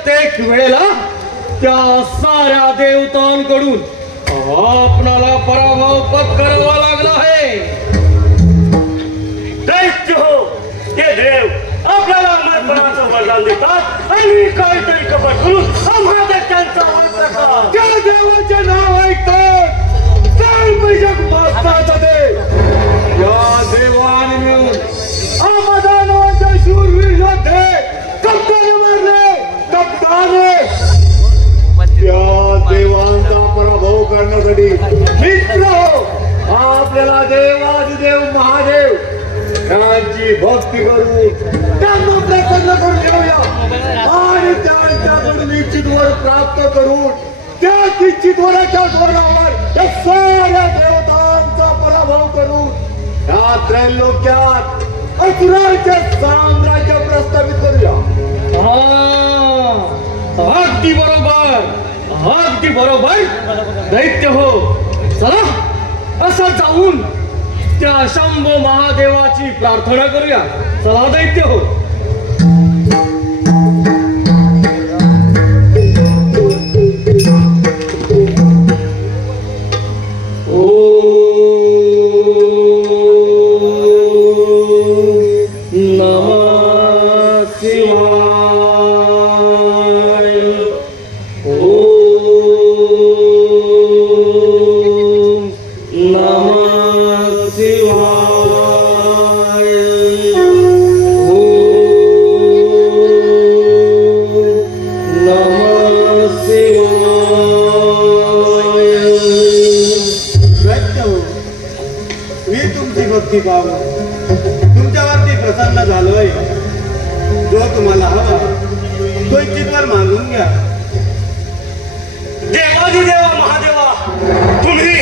प्रत्येक वेळेला त्या साऱ्या देवतांकडून आपणाला पराभव पत्करावा लागला आहे। दैत्य हो, ते देव आपल्याला अमरपणाचं वरदान देतात आणि काहीतरी कपट करून आम्हा दैत्यांचा वध करतात। त्या देवाचे नाव ऐकतात देव, या देवाने मिळून आमदानाच्या शूरवीर योद्धे कप्ताने मारले, कप्ताने त्या देवांचा पराभव करण्यासाठी मित्र आपल्याला देवादिदेव महादेव यांची भक्ती करून त्यांना प्रसन्न करून घेऊया आणि त्यांच्याकडून इच्छित वर प्राप्त करून त्या इच्छित वराच्या जोरावर या साऱ्या देवतांचा पराभव करून या त्रैलोक्यात असुरांचे साम्राज्य प्रस्थापित करूया। अगदी बरोबर, अगदी बरोबर दैत्य हो। चला असं जाऊन त्या शंभो महादेवाची प्रार्थना करूया। चला दैत्य हो। तुमच्यावरती प्रसन्न झालोय। जो तुम्हाला हवा तो इच्छितवर मागून घ्या। देवादिदेवा महादेवा, तुम्ही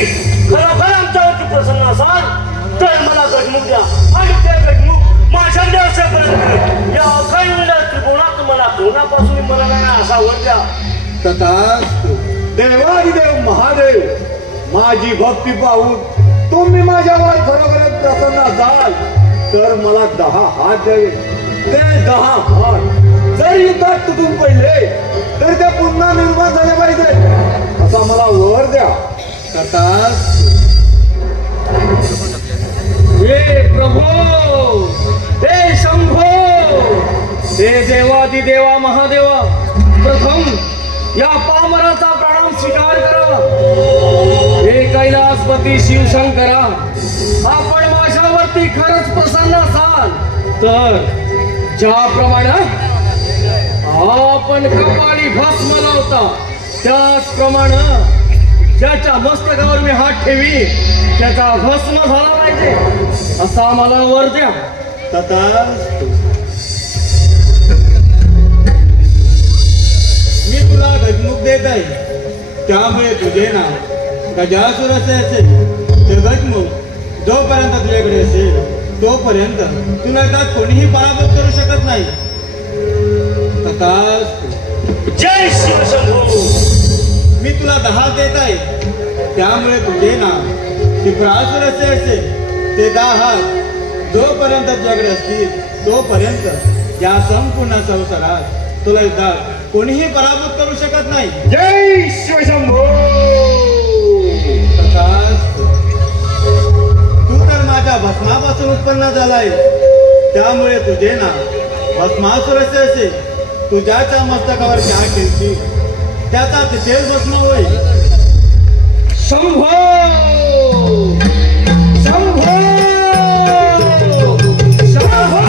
खरोखर आमच्यावरती प्रसन्न असाल तर मला गजमुख द्या आणि ते गजमुख माझ्या देवसेपर्यंत या अखंड त्रिकोणात मला कोणापासून मला नाही असा वर द्या। तथास्तु। देवादिदेव महादेव, माझी भक्ती पाहून तुम्ही माझ्यावर खरोखर प्रसन्न असाल तर मला 10 हात द्यावे। ते 10 हात जर युद्धात तुटून पडले तर ते पुन्हा निर्माण झाले पाहिजे असा मला वर द्या। तथास्तु। हे प्रभू, हे शंभो, हे देवादिदेवा महादेवा, प्रथम या पामराचा प्रणाम स्वीकार करा। हे कैलासपती शिवशंकरा, आपण माझ्यावरती खरंच प्रसन्न असाल तर ज्याप्रमाणे आपण कपाळी भस्म लावता त्याचप्रमाणे ज्याच्या मस्तकावर मी हात ठेवी त्याचा भस्म झाला पाहिजे असा मला वर द्या। तथास्तु। मी तुला गजमुख देत आहे, त्यामुळे तुझे नाव गजासुर असे असेल। तर गजमुख जोपर्यंत तुझ्याकडे असेल तोपर्यंत तुला त्यात कोणीही पराभूत करू शकत नाही। तथास्तु। जय शिवशंभो। मी तुला 10 देत आहे, त्यामुळे तुझे नाव त्रिपुरासुर असे असेल। ते 10 हात जोपर्यंत तुझ्याकडे असतील तोपर्यंत या संपूर्ण संसारात तुला युद्धात कोणीही पराभूत करू शकत नाही। जय शिवशंभो। तथास्तु। तू तर माझ्या भस्मापासून उत्पन्न झालाय, त्यामुळे तुझे नाव भस्मासुर असे असेल। तू ज्याच्या मस्तकावर हात ठेवशील त्याचा तिथेच भस्म होईल। शंभो, शंभो, शंभो।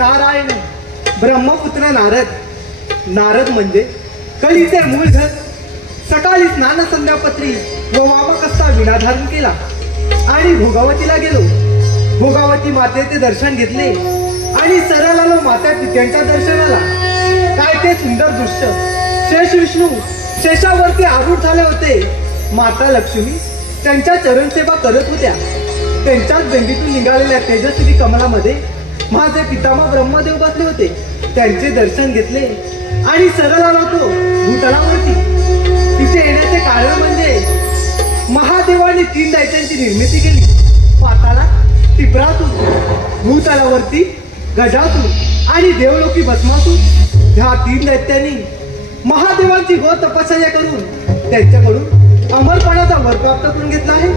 नारायण ब्रह्मपुत्र नारद म्हणजे कलीचे मूळ घर. सकाळी स्नान संध्यापत्री व वामकस्ता विणा धारण केला आणि भोगावतीला गेलो. भोगावती मातेचे दर्शन घेतले आणि सरळ आलो माता पित्यांच्या दर्शनाला. काय ते सुंदर दृश्य! शेष विष्णू शेषावरती आरूढ झाले होते. माता लक्ष्मी त्यांच्या चरणसेवा करत होत्या. त्यांच्याच बेंबीतून निघालेल्या तेजस्वी कमलामध्ये माझे पितामह ब्रह्मदेव बसले होते. त्यांचे दर्शन घेतले आणि सरळ आलो होतो भूतलावरती. तिथे येण्याचे कारण म्हणजे महादेवाने 3 दैत्यांची निर्मिती केली. पाताळात टिपरासूर, भूतलावरती गजासूर आणि देवलोकी भस्मासूर. ह्या 3 दैत्यांनी महादेवांची घोर तपश्चर्या करून त्यांच्याकडून अमरपणाचा वर प्राप्त करून घेतला आहे.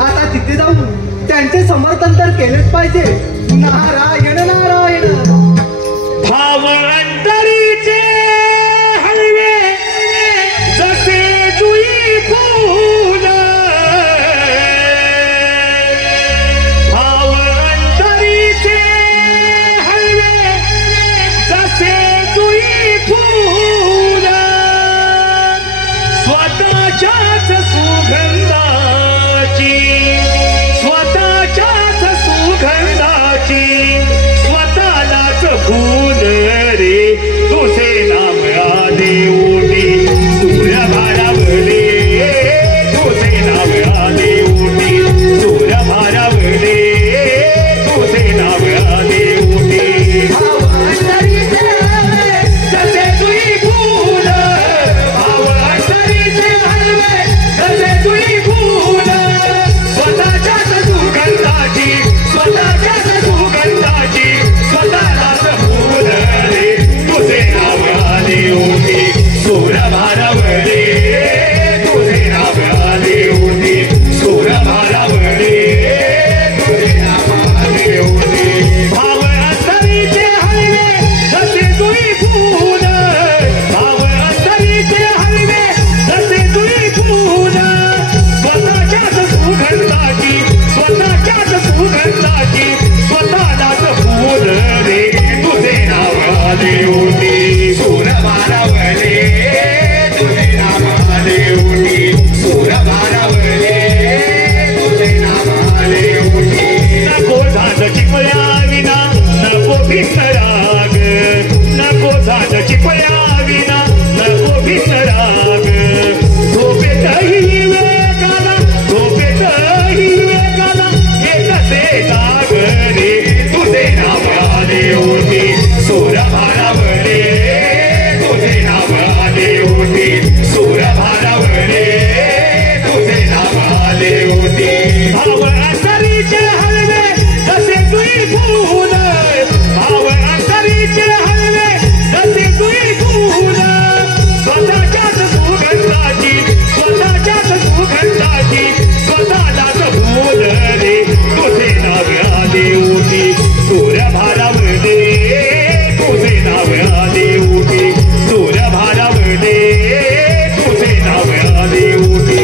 आता तिथे जाऊन त्यांचे समर्थन तर केलेच पाहिजे. नारायण नारायण. भाव अंतरीचे हलवे जसे जुई फूल. भाव अंतरीचे हलवे जसे जुई फूल. स्वतःच्याच सुगंधाची स्वतःलाच फूल रे तुझे नाम आले ओटी. सूर्य भारावले तुझे नाम आले ओटी. सूर्य भारावले तुझे नाम आले ओटी. जसे तुई फूल. भाव अंतरीचे हलवे जसे तुई फूल. स्वतःच्याच सुगंधाची स्वतःच्याच सुगंधाची स्वतःलाच फूल रे तुझे नाव आले ओटी. सूर भारावले तुझे नाव आले ओटी. सूर भारावले तुझे नाव आले ओटी. भाव अंतरीचे हलवे जसे तुई फूल. भाव अंतरीचे हलवे जसे तुई फूल. स्वतःच्याच सुगंधाची स्वतःच्याच सुगंधाची स्वतःलाच फूल रे तुझे नाव आले ओटी. सूर भारावले तुझे नाव आले ओटी. सूर भारावले तुझे नाव आले ओटी. नको झाड चिपळ्या विना नको भिन्न राग. नको झाड चिपळ्या विना नको भिन्न राग. झोपेतही वेगाला झोपेतही वेगाला येतसे जाग रे तुझे नाव आले ओटी. सूर भारावले तुझे नाव आले ओटी. सूर भारावले तुझे नाव आले ओटी. भाव अंतरीचे हलवे जसे तुई फूल. भाव अंतरीचे हलवे जसे तुई फूल. स्वतःच्याच सुगंधाची स्वतःच्याच सुगंधाची स्वतःलाच फूल रे तुझे नाव आले ओटी. सूर भारावले तुझे नाव आले ओटी. सूर भारावले तुझे नाव आले ओटी.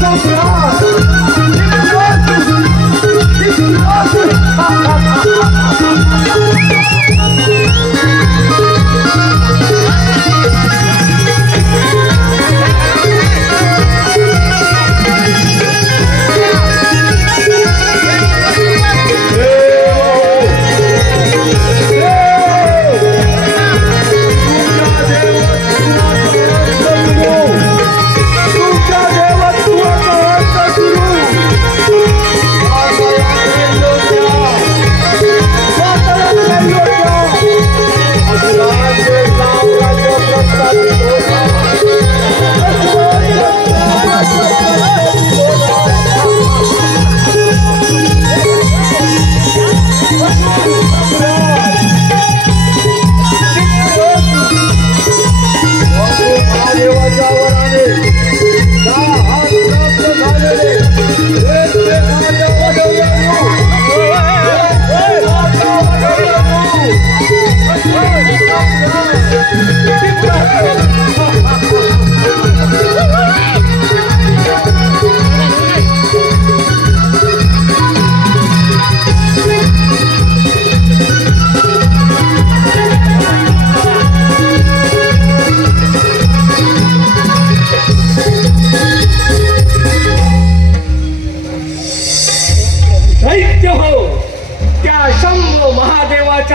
सम्राट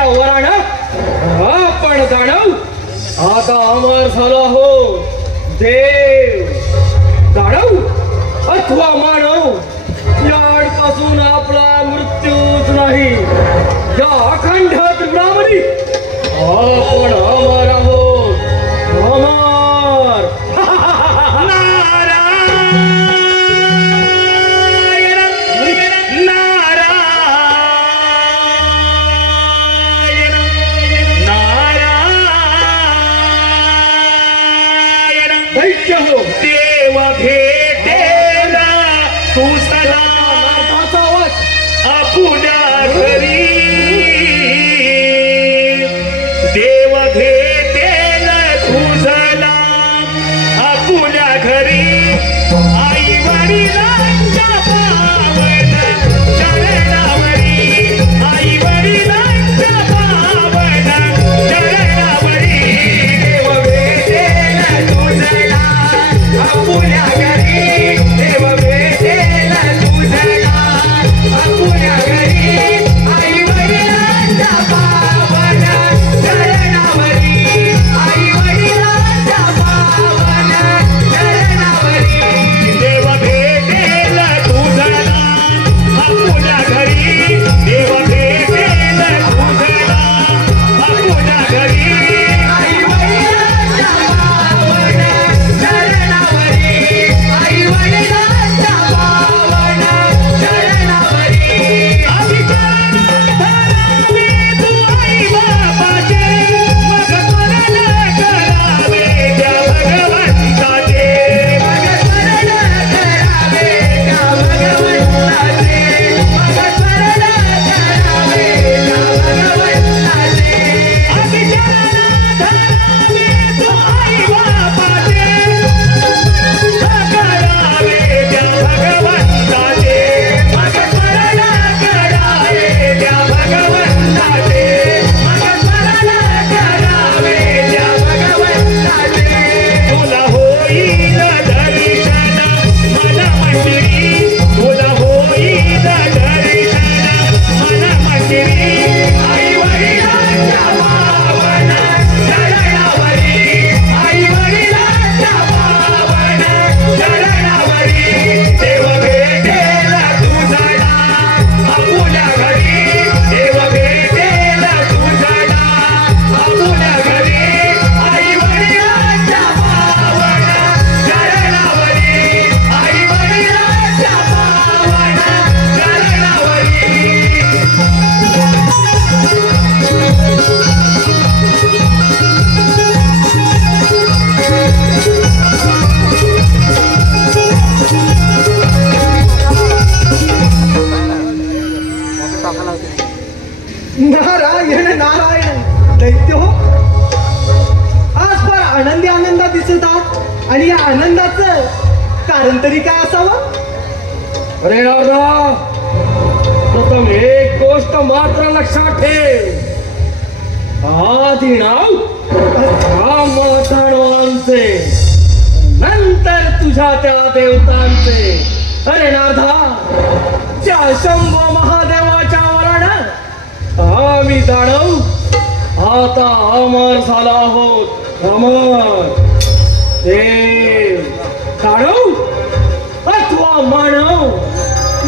इंद्राच्या वरानं आपण दानव आता अमर झालो हो. देव दानव अथवा मानव यापासून आपला मृत्यूच नाही. या अखंड त्रिपुरामध्ये आपण अमर आहोत. अमर. दैत्य हो देव भेटेला तू सदा आपुल्या घरी. देव भेटेला तू सदा आपुल्या घरी. आई वडिलांच्या पावन चरणावरी. आई वडिलांच्या पावन चरणावरी. देव भेटेला तू सदा आपुल्या घरी. देव भेटेला तू सदा आपुल्या घरी. आई वडिलांच्या पावन चरणावरी. आई वडिलांच्या पावन चरणावरी. देव भेटेला तू सदा आपुल्या घरी. देव भेटेला तू सदा आपुल्या घरी. आई वडिलांच्या पावन चरणावरी. आई वडिलांच्या पावन चरणावरी. धरावे तू आई बापाचे. मग स्मरण करावे त्या भगवंताचे. मग स्मरण करावे त्या भगवंताचे. मग स्मरण करावे त्या भगवंताचे. धरावे तू आई बापाचे. करावे त्या भगवंताचे. मग स्मरण करावे त्या भगवंताचे. मग स्मरण करावे त्या भगवंताचे. तुला होईल दर्शन मन मंदिरी. तुला होईल दर्शन मन मंदिरी. आई वडिलांच्या पावन चरणावरी. आई वडिलांच्या पावन चरणावरी. देव भेटेला तू सदा आपुल्या घरी. देव भेटेला तू सदा आपुल्या घरी. आई वडिलांच्या पावन चरणावरी. आई वडिलांच्या पावन चरणावरी. नारायण नारायण. दैत्य हो आज फार आनंदी आनंदात दिसत आहात. आणि या आनंदाचं कारण तरी काय असावं? अरे राधा, प्रथम एक गोष्ट मात्र लक्षात ठेव. आधी नाव माणवांचे, नंतर तुझ्या त्या देवतांचे. अरे नारदा, त्या शंभो महादेवाच्या वरानं आम्ही दानव आता अमर झाला आहोत. अमर. देव दानव अथवा मानव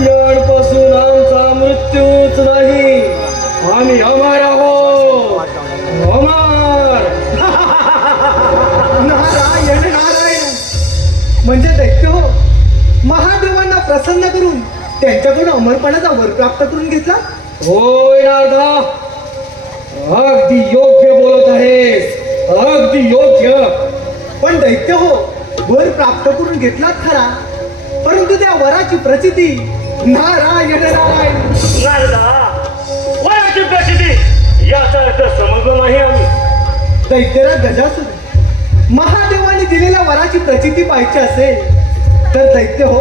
यापासून आमचा मृत्यूच नाही. आम्ही अमर आहोत. अमर. नारायण नारायण. म्हणजे दैत्य हो महादेवांना प्रसन्न करून त्यांच्याकडून अमरपणाचा वर प्राप्त करून घेतला. होय राधा, अगदी योग्य बोलत आहेस. अगदी योग्य. पण दैत्य हो वर प्राप्त करून घेतलात खरा, परंतु त्या वराची प्रचिती. नारायण नारायण. नारदा, वराची प्रसिद्धी याचा अर्थ समजलो नाही आम्ही. दैत्यराज गजासुर महादेवाने दिलेल्या वराची प्रचिती पाहायची असेल तर दैत्य हो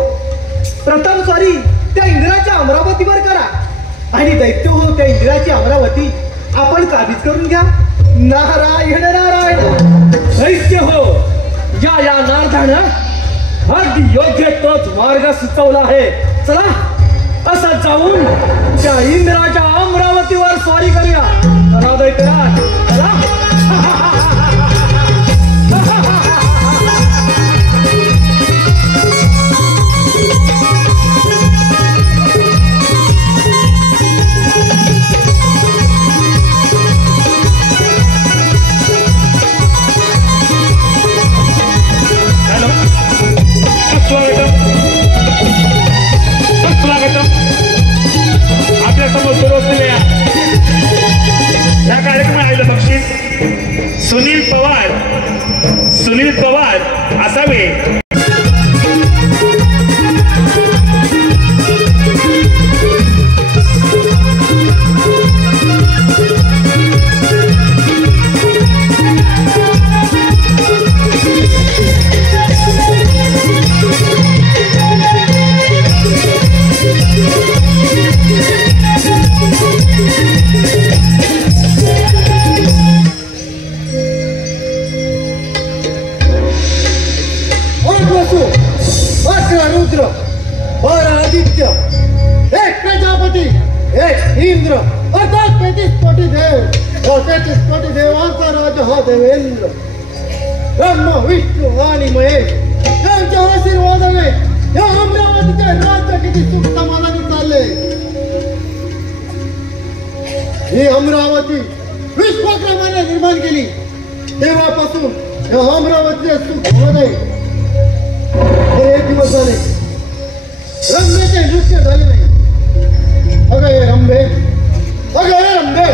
प्रथम स्वारी त्या इंद्राच्या अमरावतीवर करा. आणि दैत्य हो त्या इंद्राची अमरावती आपण काबीज करून घ्या. नारायण नारायण. दैत्य हो, या नारदानं अगदी योग्य तोच मार्ग सुचवला आहे. चला असं जाऊन त्या इंद्राच्या अमरावतीवर स्वारी करूया. करा दैत्यराज चला आपल्या समोर सुरू असलेल्या या कार्यक्रमात आलेलं बक्षीस सुनील पवार असावे. रुद्र और आदित्य एक प्रजापति एक इंद्र अर्थात 33 कोटी देव और 33 कोटी देवांचा राजा हा देवेंद्र ब्रह्मा विष्णू आणि महेश यांच्या आशीर्वादाने या अमरावतीचे राज्य किती सुख समाधानी चालले. ही अमरावती विश्वकर्माने निर्माण केली तेव्हापासून या अमरावतीचे सुख होत आहे. एक दिवस झाले रंभेचे नृत्य झाले नाही. अगं हे रंभे अगं हे रंभे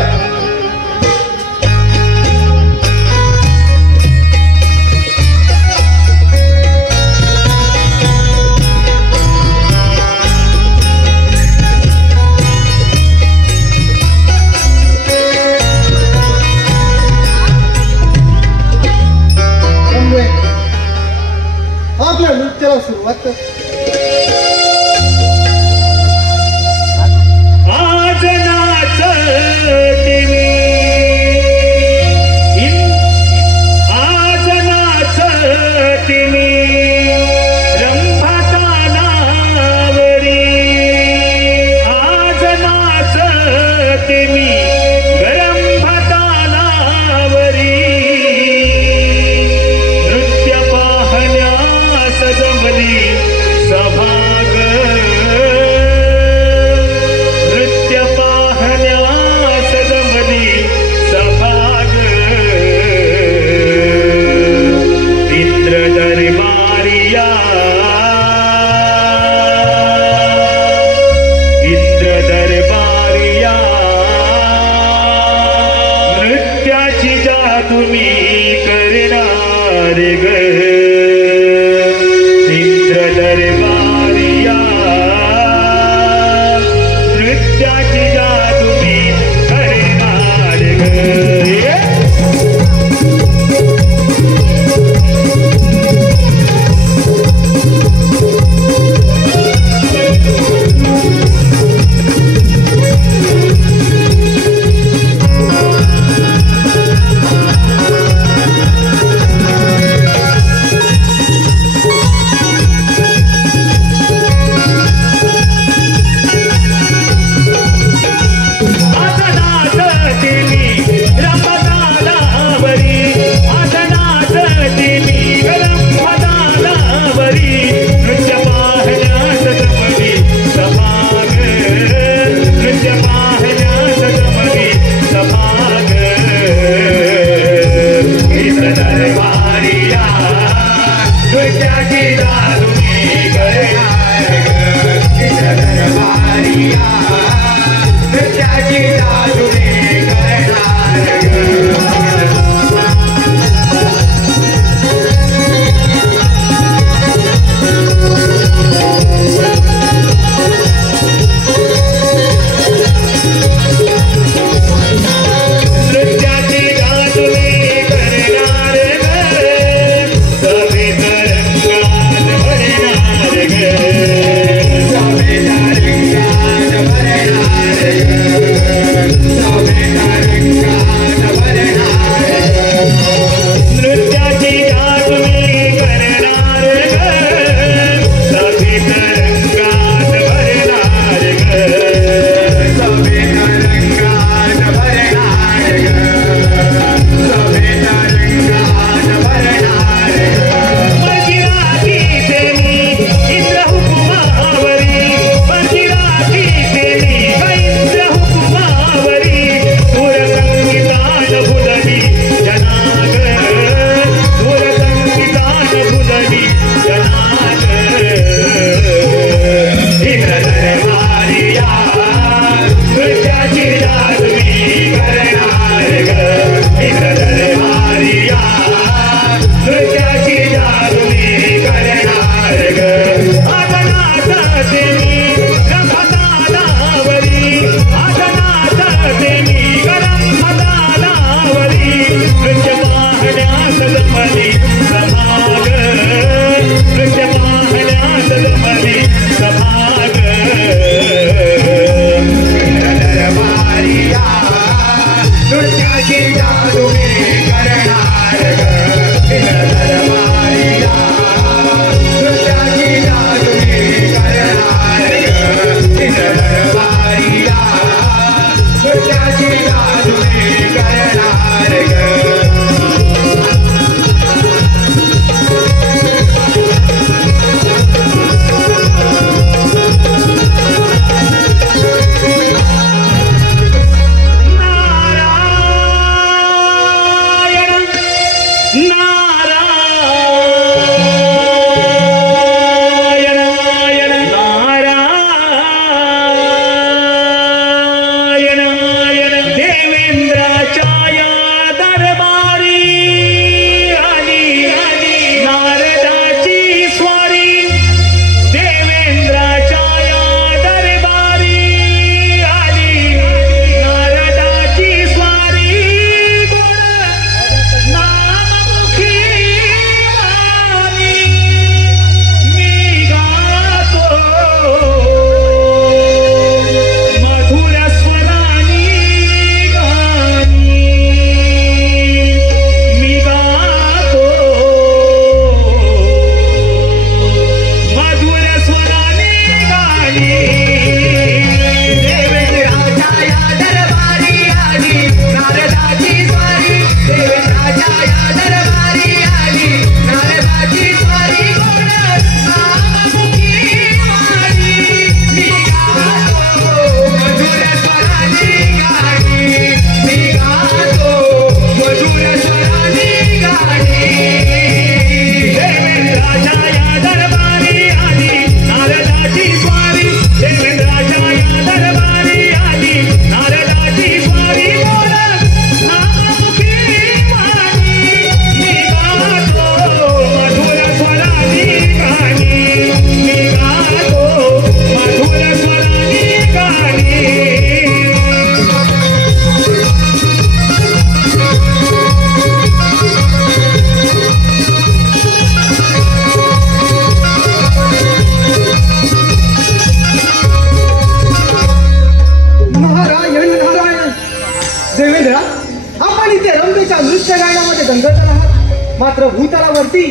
दंगल आहात, मात्र भूतलावरती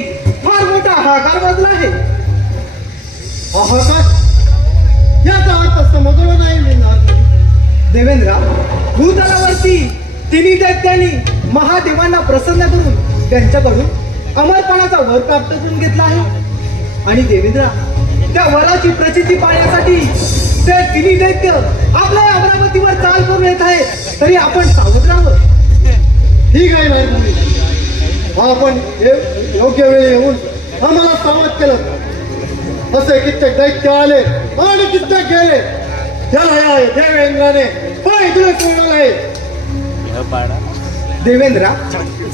फार मोठा हाहाकार वाजला आहे. हाहाकार? याचा अर्थ समजला नाही मी नाथ. देवेंद्रा, भूतलावरती तिन्ही दैत्यांनी महादेवांना प्रसन्न करून त्यांच्याकडून अमरपणाचा वर प्राप्त करून घेतला आहे. आणि देवेंद्रा, त्या वराची प्रचिती पाहण्यासाठी ते तिन्ही दैत्य आपल्या अमरावतीवर चाल करून येत आहे. तरी आपण सावध राहावं. ठीक आहे नाही मुली, आपण योग्य वेळी येऊन आम्हाला सावध केलं. असे कित्येक दैत्य आले आणि कित्येक गेले. त्याला या देवेंद्राने पाय तुला सोडलं आहे. देवेंद्रा,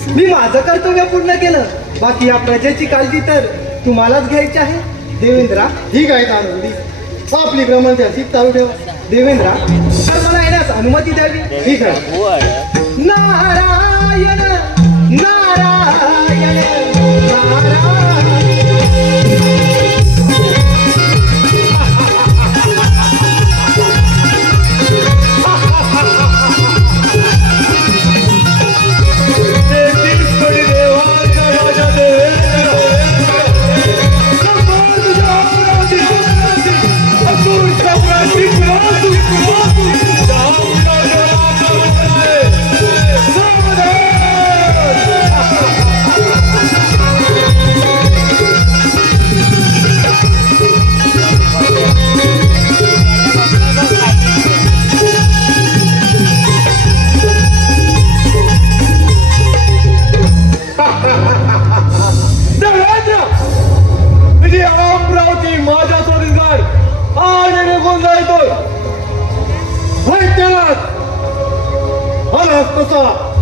मी माझं कर्तव्य पूर्ण केलं. बाकी या प्रजेची काळजी तर तुम्हालाच घ्यायची आहे. देवेंद्रा, ठीक आहे नानंदी, आपली भ्रमंती चालू ठेवा. देवेंद्रा, तर मला येण्यास अनुमती द्यावी. ठीक आहे. नारायण नारायण नारायण.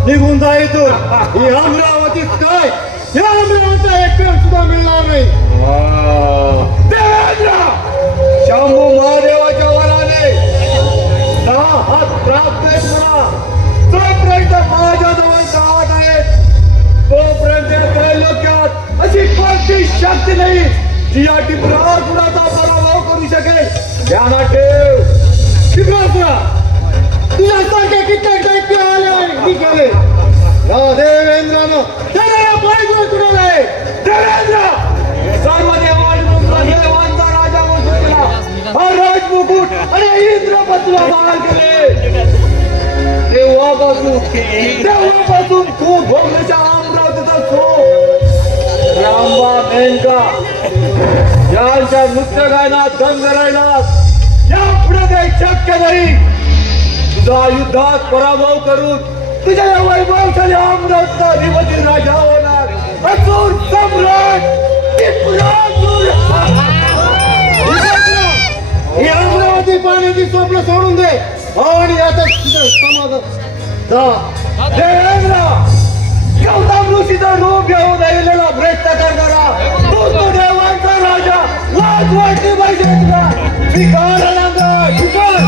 निघून जायचो. ही अमरावतीच काय, या अमरावतीला एक पेन सुद्धा मिळणार नाही. शंभू महादेवाच्या वराने 10 हात प्राप्त आहेत मला. जोपर्यंत माझ्याजवळ 10 हात आहेत तोपर्यंत त्रैलोक्यात अशी कोणती शक्ती नाही जी या टिपरासुराचा पराभव करू शकेल. ध्यानात ठेव. टिपरासुरा, तुझ्यासारखे कित्येक दैत्य आले आणि गेले. या देवेंद्रानं त्याला या पायगुळ तुडवलं आहे. देवेंद्र, सर्व देवांचा राजा घोषित केला. हा राजमुकुट आणि इंद्रपतीला बहाल केले. तेव्हापासून खूप भोगल्याच्या अमरावतीचा खूप रामबा मेनका यांच्या नृत्य गायनात दंग राहिला. यापुढे काही शक्य नाही. तुझा युद्धात पराभव करून तुझ्या या वैभवशाली अमरावतीचा अधिपती राजा होणार. असुर सम्राट टिपरासुर. ही अमरावती पाण्याची स्वप्न सोडून दे आणि आता तुझं समाज देवेंद्र, गौतम ऋषीचं रूप घेऊन राहिलेला भ्रष्ट करणारा तू देवांचा राजा. लाज वाटली पाहिजे तुला. स्वीकार आनंद, स्वीकार.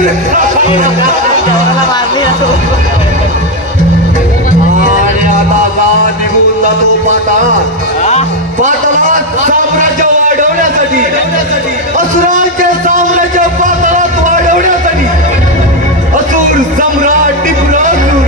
दूर आणि आता जा निघून जातो पाताळात साम्राज्य वाढवण्यासाठी असुरांचे साम्राज्य पाताळात वाढवण्यासाठी असुर सम्राट टिपूरासुर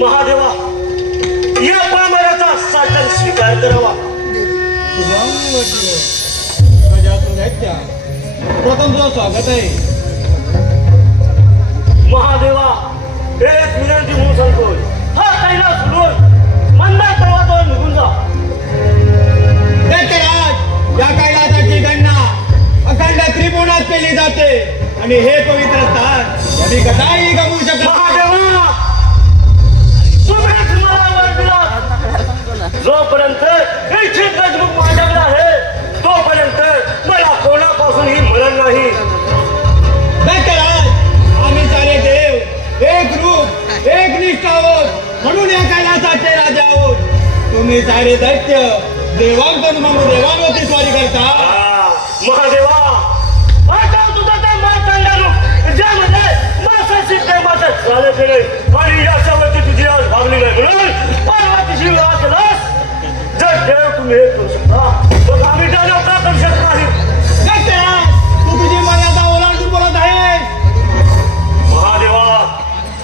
महादेवा या पामराचा साचन स्वीकार करावा. प्रथम तुझं स्वागत आहे. महादेवा एक विनंती म्हणून सांगतोय, हा कैलास सोडून मंदार पर्वतावर निघून जा. दैत्यराज, या कैलासाची गणना अखंड त्रिभुवनात केली जाते आणि हे पवित्र स्थान कधी कदाही गमवू शकत नाही. महादेवा तुम्हीच मला वर दिलात. जोपर्यंत इच्छित गजमुख माझ्याकडे आहे तोपर्यंत मला कोणापासूनही मरण नाही. दैत्यराज, आम्ही सारे देव एक रूप एक निष्ठ आहोत म्हणून या कैलासाचे राजा आहोत. तुम्ही सारे दैत्य देवांकडून मग देवांवरती स्वारी करता. महादेवा आता तुझा त्या मार्तंडानं ज्यामध्ये मासाची प्रेमाचं झालं केले आणि याच्यावरती तुझी आज भागली नाही म्हणून पार्वतीशी विवाह केलास. जर देव तुम्ही हे करू शकता मग आम्ही त्याला का करू शकत नाही. दैत्यराज, तू तुझी मर्यादा ओलांडून बोलत आहेस. महादेवा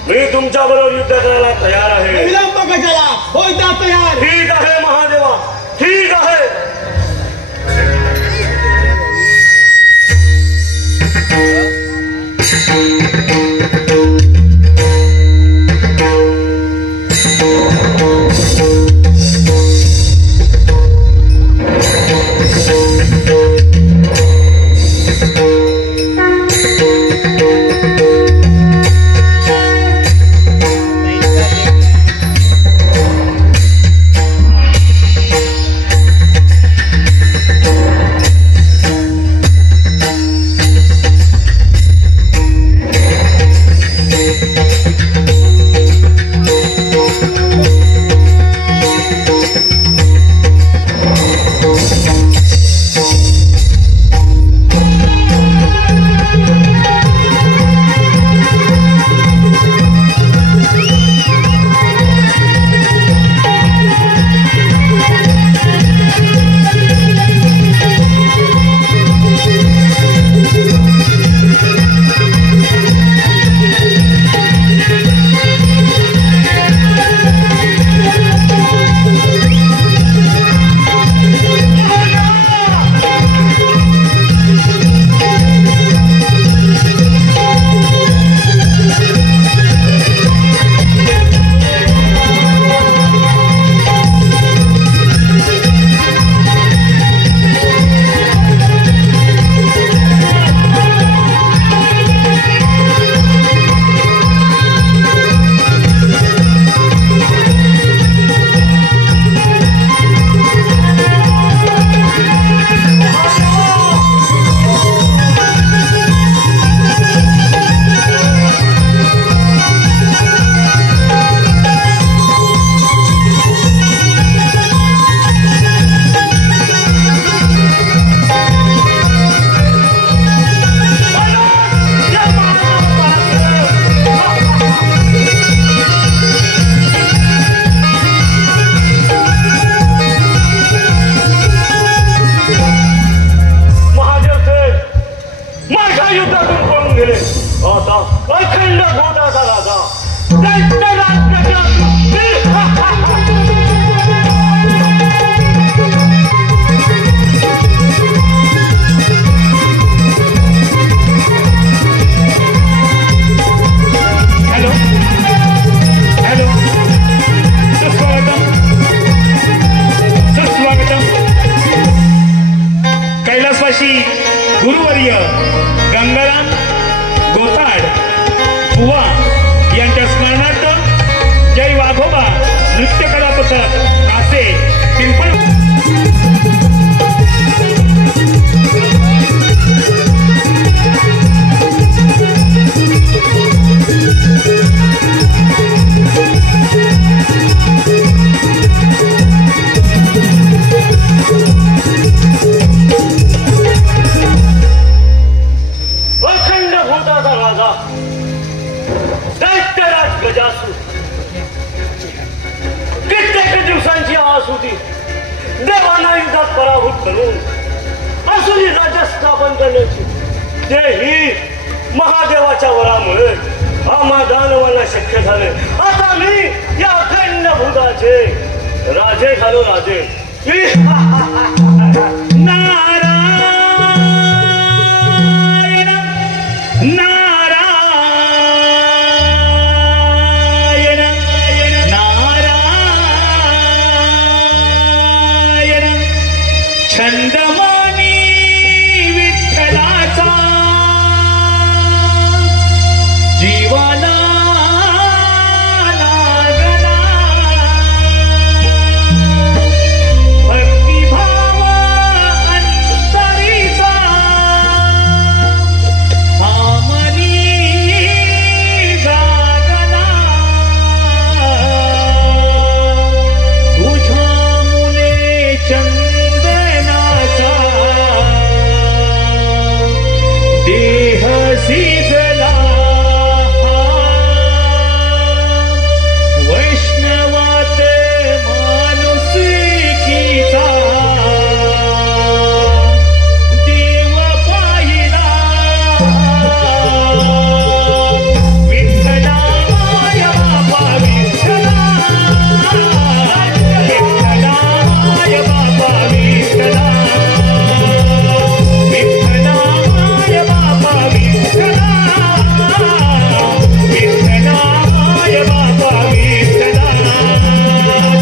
मी तुमच्या बरोबर युद्ध करायला तयार आहे. विलंब कशाला, होय त्या तयार. ठीक आहे महादेवा, ठीक आहे. कासे पिंपळ अखंड भूताचा राजा दैत्यराज गजासूर कित्येक दिवसांची आस होती देवांना युद्धात पराभूत करून असुरी राज्य स्थापन करण्याची तेही महादेवाच्या वरामुळे आम्हा दानवांना शक्य झाले. आता मी या अखंड भूताचे राजे झालो राजे. नारायण नारायण नारायण छंदमानी विठ्ठलाचा जीवाला लागला भक्तिभाव अंतरीचा आमनी जागला तुझ्या मुले चंदनाचा देह शिजला वैष्णवात माणुसकीचा देव पाहिला विठ्ठला माय बाबा विठ्ठला विठ्ठला माय बाबा विठ्ठला विठ्ठला माय बाबा विठ्ठला विठ्ठला माय बाबा विठ्ठला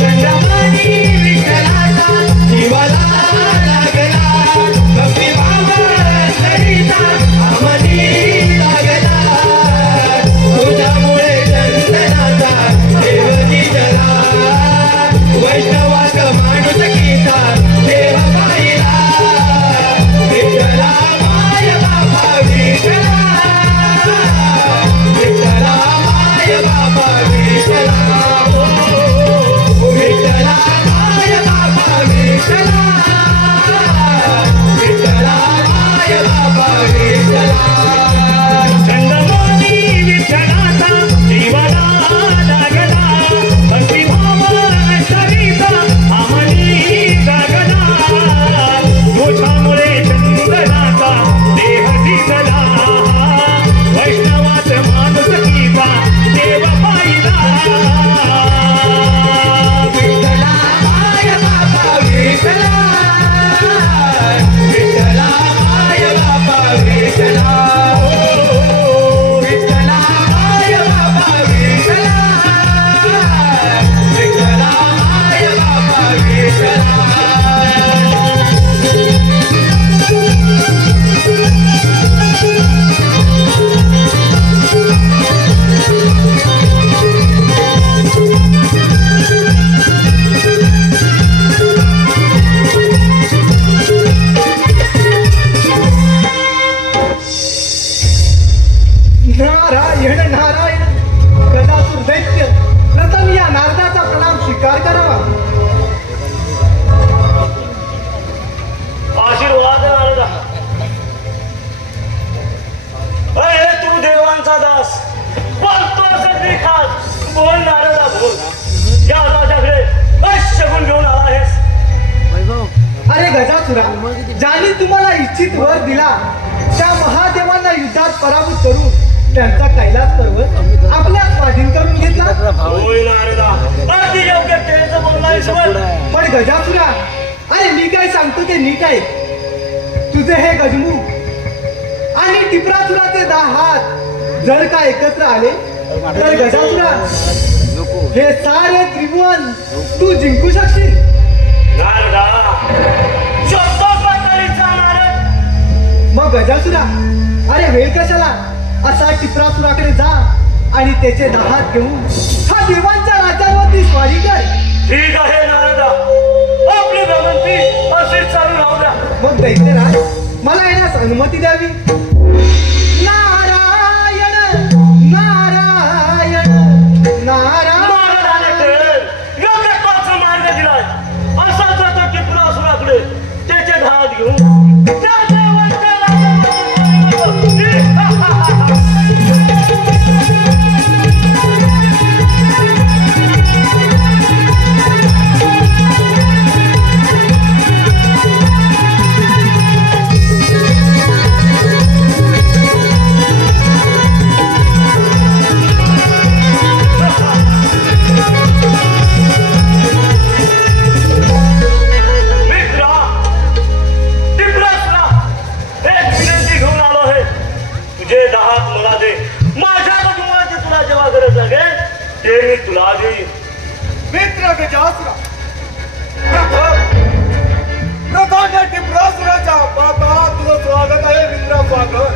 चंद्रमानी विठ्ठलाचा जीवाला लागला भक्तिभाव अंतरीचा आमनी लागला तुझ्यामुळे चंदनाचा देव दिसला वैष्णवात माणुसकीचा देव पाहिला विठ्ठला माय बाबा विठ्ठला विठ्ठला माय बाबा विठ्ठला विठ्ठला माय बाबा विठ्ठला विठ्ठला माय बाबा विठ्ठला चंद्रमानी विठ्ठलाचा जीवाला लागला भक्तिभाव अंतरीचा आमनी जागला तुझ्यामुळे चंदनाचा देह दिसला वैष्णवात माणुसकीचा देव पाहिला विठ्ठला माय बाबा विठ्ठला विठ्ठला माय बाबा विठ्ठला विठ्ठला माय बाबा विठ्ठला विठ्ठला माय बाबा विठ्ठला नारायण नारायण गजासूर दैत्य प्रथम या नारदाचा प्रणाम स्वीकार करावा. आशीर्वाद नारदा. अरे तू देवांचा दास बोलतोस अगदी खास. बोल नारदा बोल. या राजाकडे शगुन घेऊन आला आहेस. अरे गजासुरा, ज्याने तुम्हाला इच्छित वर दिला त्या महादेवांना युद्धात पराभूत करून त्यांचा कैलास पर्वत आपल्या स्वाधीन करून घेतला. होय नारदा, अगदी योग्य तेच बोललायस. पण गजासुरा, अरे मी काय सांगतो ते नीट आहे. तुझे हे गजमुख आणि टिपरासुराचे 10 हात जर का एकत्र आले तर गजासुरा हे सारे त्रिभुवन तू जिंकू शकशील. नारदा, मग गजासुरा, अरे वेळ कशाला, असा टिपरासुराकडे जा आणि त्याचे 10 हात घेऊन हा देवांच्या राज्यावरती स्वारी कर. ठीक आहे. दैत्यराज मला येण्यास अनुमती द्यावी. नारायण नारायण नारायण. योग्य तोच मार्ग दिलाय. असाच होता टिपरासुराकडे त्याचे धात घेऊन त्या देवांच्या तुला देईन. मित्र गजासुरा प्रथम या टिपरासुराच्या पाताळात तुझं स्वागत आहे. मित्रा स्वागत.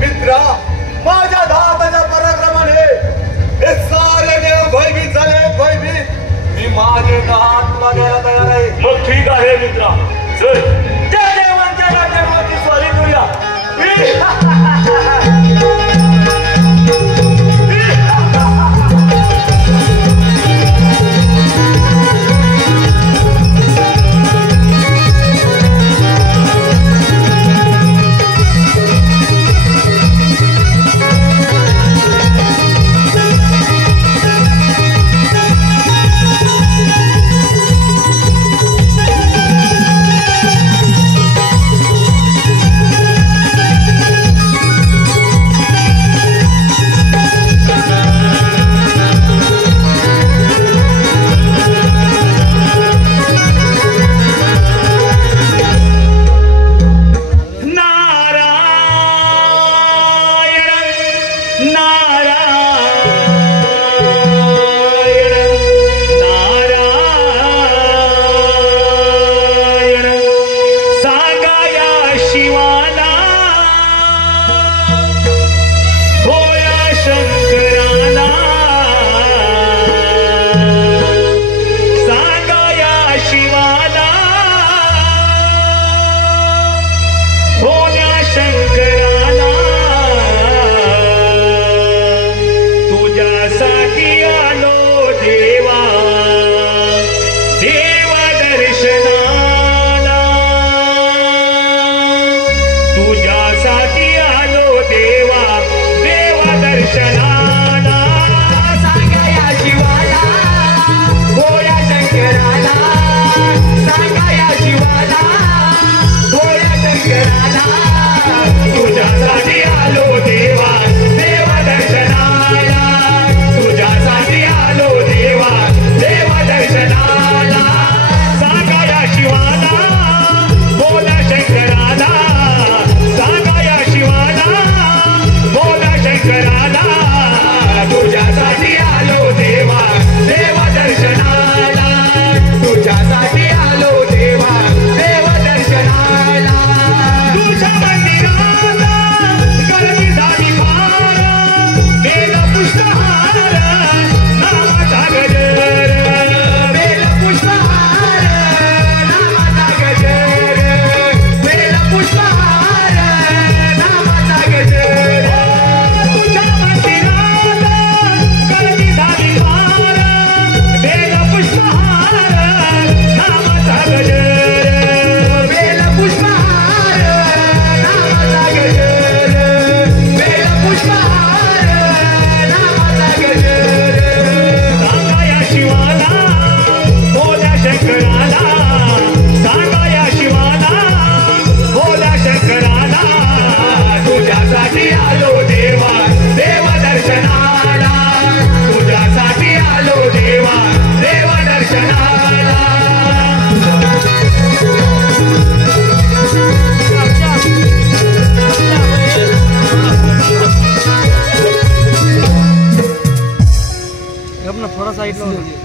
मित्रा माझ्या दाताच्या पराक्रमाने हे सारे देव भयभीत झाले. भयभीत मी माझे दात तुला द्यायला तयार आहे. मग ठीक आहे मित्रा, चल त्या देवांच्या राज्यावरती स्वारी करूया.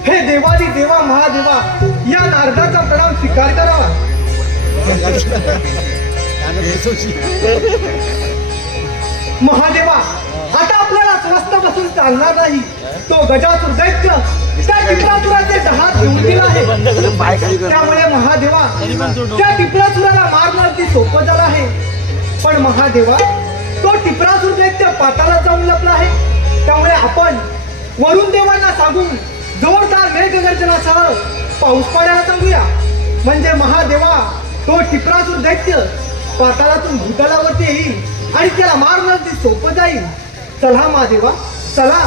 हे देवादी देवा महादेवा या नारदाचा प्रणाम स्वीकार करावा. महादेवा आता आपल्याला स्वस्त बसून चालणार नाही. तो गजासुर दैत्य त्या टिपरासुराचे 10 किंमतीला आहे. त्यामुळे महादेवा त्या टिपरासुराला मारणं अगदी सोपं झालं आहे. पण महादेवा तो टिपरासूर दैत्य पाताळात जाऊन लपला आहे. त्यामुळे आपण वरुण देवांना सांगून जोरदार मेघगर्जनासह पाऊस पडायला सांगूया. म्हणजे महादेवा तो टिपरासूर दैत्य पाताळातून भूतलावरती येईल आणि त्याला मारणं अगदी सोपं जाईल. चला महादेवा चला,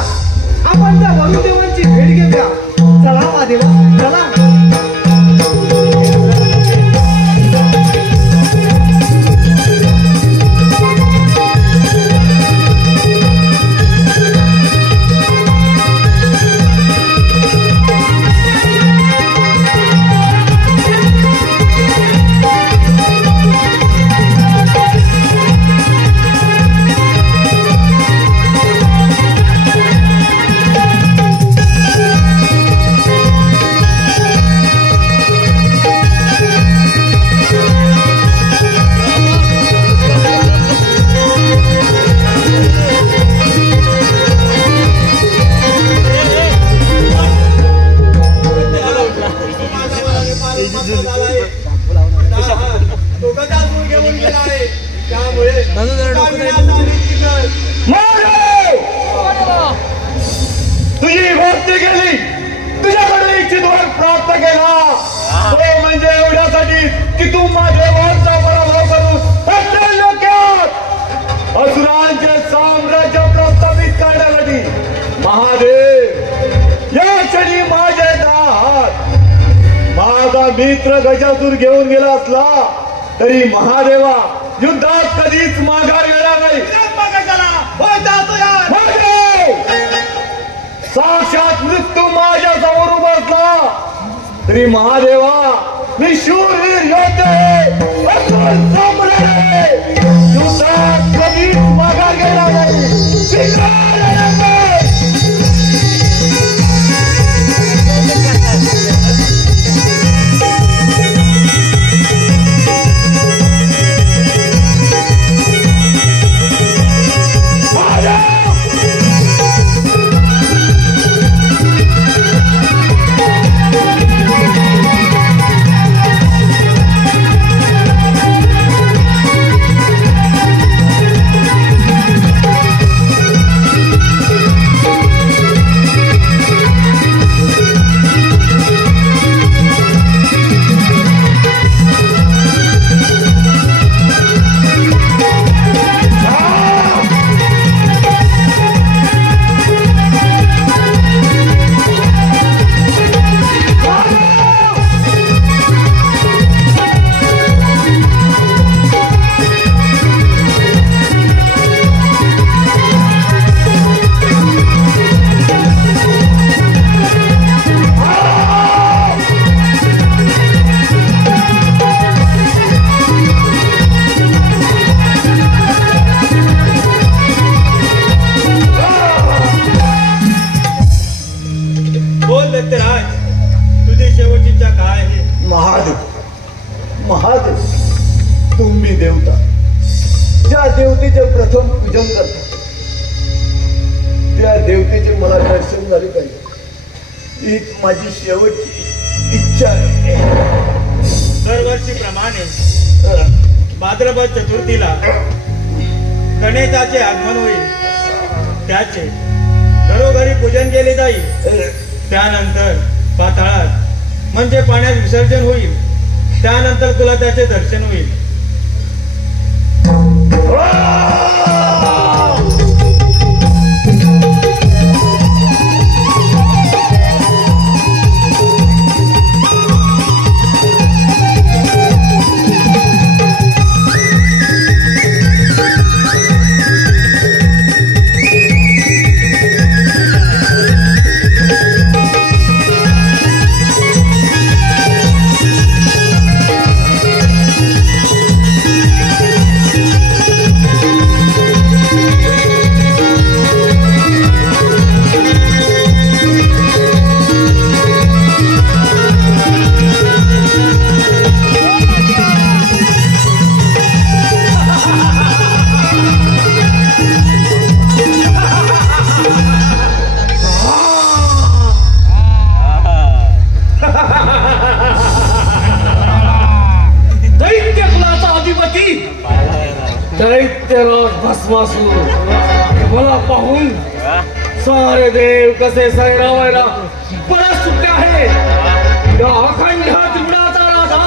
आपण त्या वरुण देवांची भेट घेऊया. चला महादेवा चला. तुझी भक्ती केली, तुझ्याकडे इच्छित वर प्राप्त केला, तो म्हणजे एवढ्यासाठी की तू माझ्या वरचा पराभव करून लोकात असुरांचे साम्राज्य प्रस्थापित करण्यासाठी महादेव या क्षणी माझे 10 हात माझा मित्र गजासूर घेऊन गेला असला तरी महादेवा युद्धात कधीच माघार घेणार नाही. साक्षात मृत्यू माझ्या समोर उभारला तरी महादेवा मी शूरवीर योद्धे युद्धात कधीच माघार घेणार नाही. महादेव तुम्ही देवता ज्या देवतेचे प्रथम पूजन करता त्या देवतेचे मला दर्शन झाले पाहिजे हीच माझी शेवटची इच्छा आहे. दरवर्षीप्रमाणे भाद्रपद चतुर्थीला गणेशाचे आगमन होईल. त्याचे घरोघरी पूजन केले जाईल. त्यानंतर पाताळात म्हणजे पाण्यात विसर्जन होईल. त्यानंतर तुला त्याचे दर्शन होईल. भस्मासूर मला पाहून सारे देव कसे सैरावायला परत सुटले आहे. या अखंड त्रिपुराचा राजा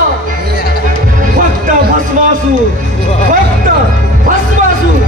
फक्त भस्मासूर, फक्त भस्मासूर.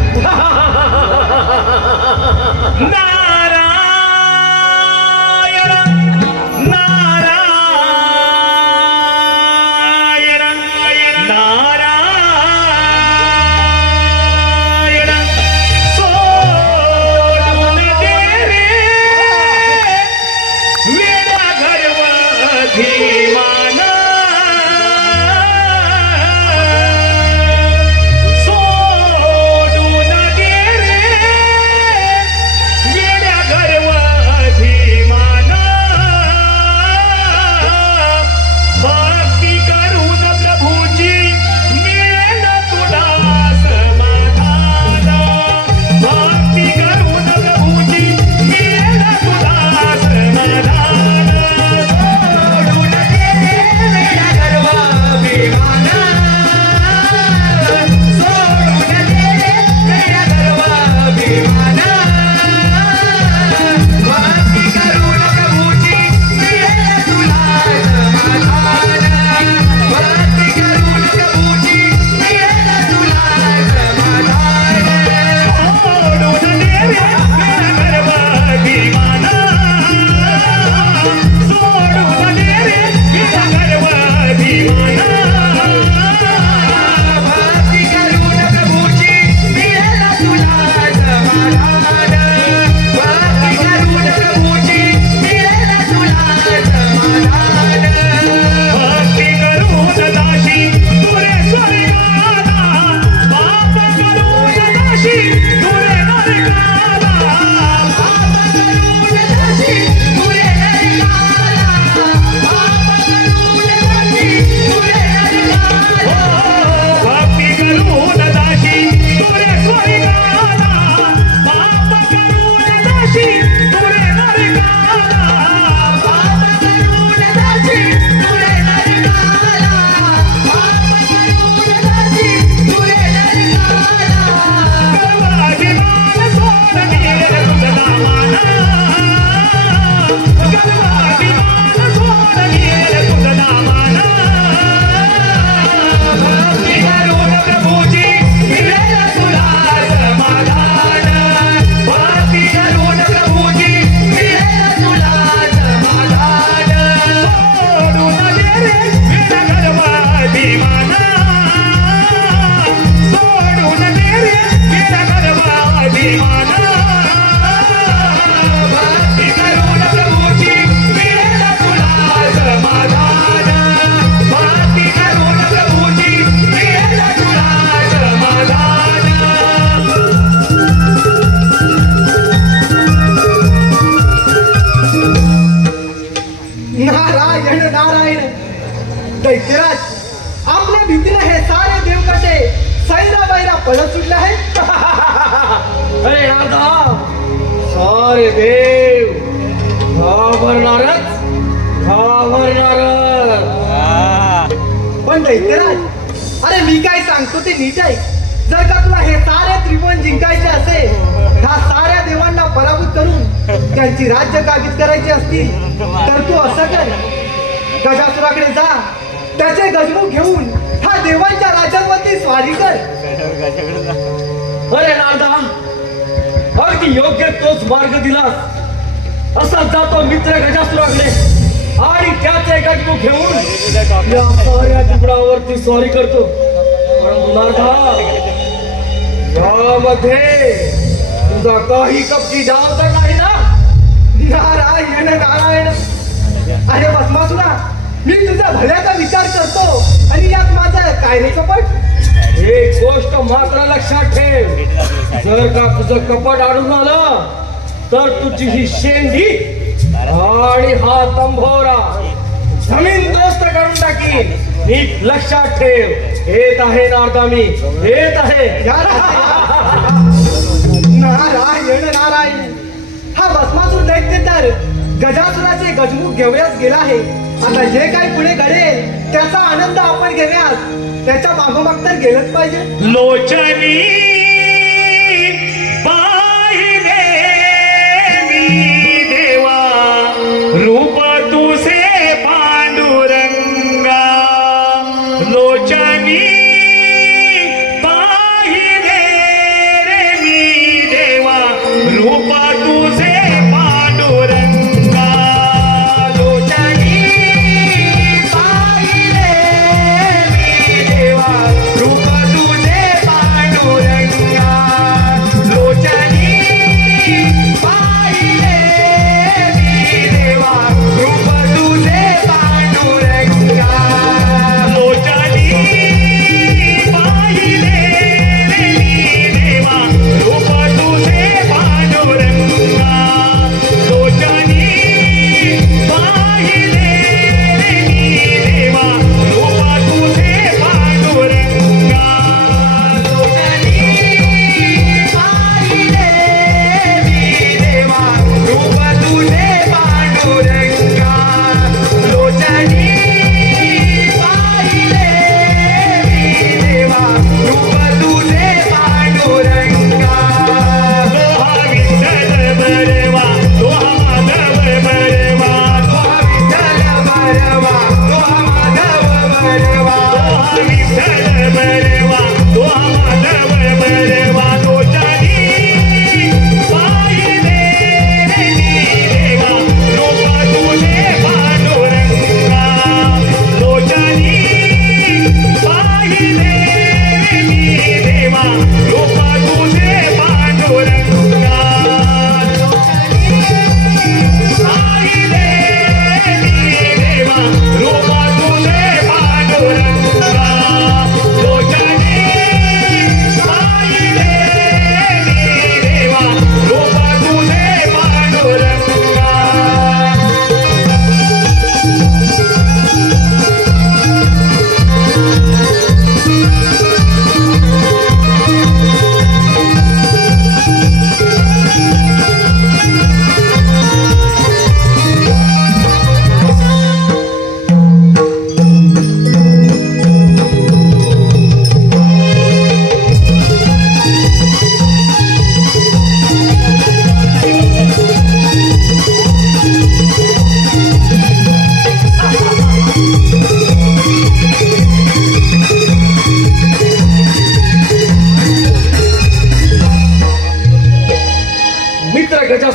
दैत्यराज आपल्या भीतीने हे सारे देव कसे सैरा बैरा पळत सुटले आहेत. अरे राधा सारे देव घाबरणारच. पण दैत्यराज अरे मी काय सांगतो ते नीट आहे. जर का तुला हे सारे त्रिभुवन जिंकायचे असेल, ह्या साऱ्या देवांना पराभूत करून त्यांची राज्य काबीज करायची असतील तर तू असं कर, गजासुराकडे जा, त्याचे गजमुख घेऊन ह्या देवांच्या राज्यांवरती स्वारी कर. अरे नारदा अगदी योग्य तोच मार्ग दिलास. असा जातो मित्र गजासुराकडे आणि त्याचे गजमुख घेऊन या साऱ्या त्रिपुरावरती स्वारी करतो. परंतु नारदा यामध्ये तुझा काही कपटी डाव तर नाही ना? नारायण नारायण. अरे भस्मासुरा, मी तुझ्या भल्याचा विचार करतो आणि यात माझा काय रे कपट. एक गोष्ट मात्र लक्षात ठेव, जर का तुझं कपट आढळून आलं तर तुझी ही शेंडी आणि हा तंभोरा जमीन दोस्त करून टाकीन. नीट लक्षात ठेव. येत आहे नारदा, मी येत आहे. नारायण नारायण. हा भस्मासूर दैत्य तर गजासुराचे गजमुख घेऊयाच गेला आहे. आता जे काही पुढे घडेल त्याचा आनंद आपण घेण्यास त्याच्या मागोमाग तर गेलंच पाहिजे. लोचनी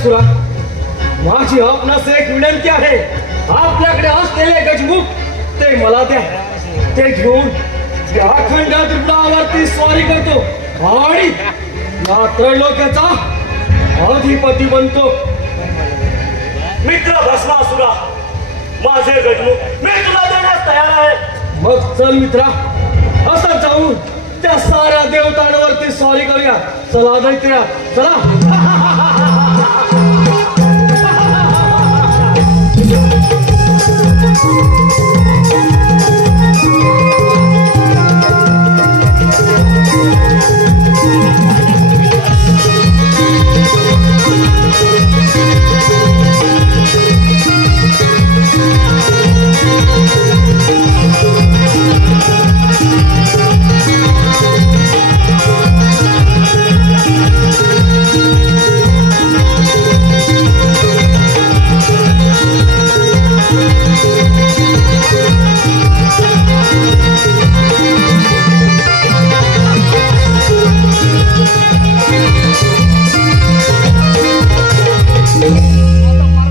महिषासुरा, माझी आपणास एक विनंती आहे. आपल्याकडे असलेले गजमुख ते मला द्या. ते घेऊन त्या अखंड त्रिपुरावरती स्वारी करतो आणि या त्रैलोक्याचा अधिपती बनतो. मित्र भस्मासुरा, माझे गजमुख मी तुला देण्यास तयार आहे. मग चल मित्रा, असं जाऊन त्या साऱ्या देवतांवरती स्वारी करूया. चला दैत्या, चला.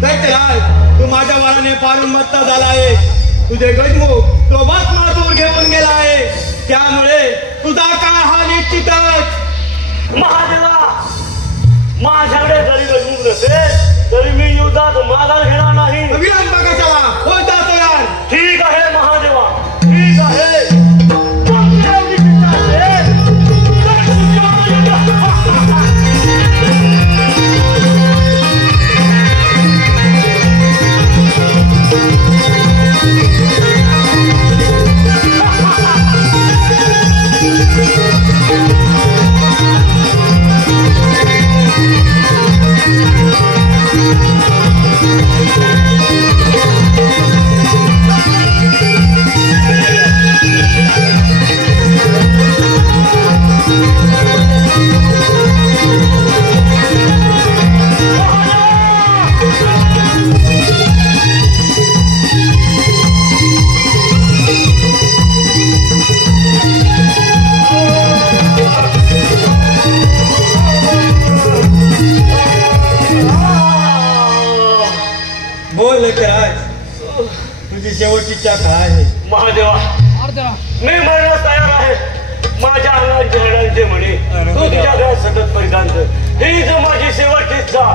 दैत्यराज, तू माझ्या वराने पारून मत्ता झाला आहे. तुझे गजमुख तो भस्मासूर घेऊन गेला आहे. त्यामुळे तुझा काळ हा निश्चितच. महादेवा, माझ्याकडे जरी गजमुख नसेल तरी मी युद्धात माघार घेणार नाही. विलंब कशाला, हो जा तयार. ठीक आहे महादेवा, ठीक आहे. तुमच्या विचार असेल तर तुमच्या युद्धात. बोल दैत्यराज, तुझी शेवटची इच्छा काय आहे? महादेवा, मी मरण्यास तयार आहे. माझ्या अंगात जळणांचे म्हणे तू तुझ्या घरात सतत परिधान कर. हीच माझी शेवटची इच्छा.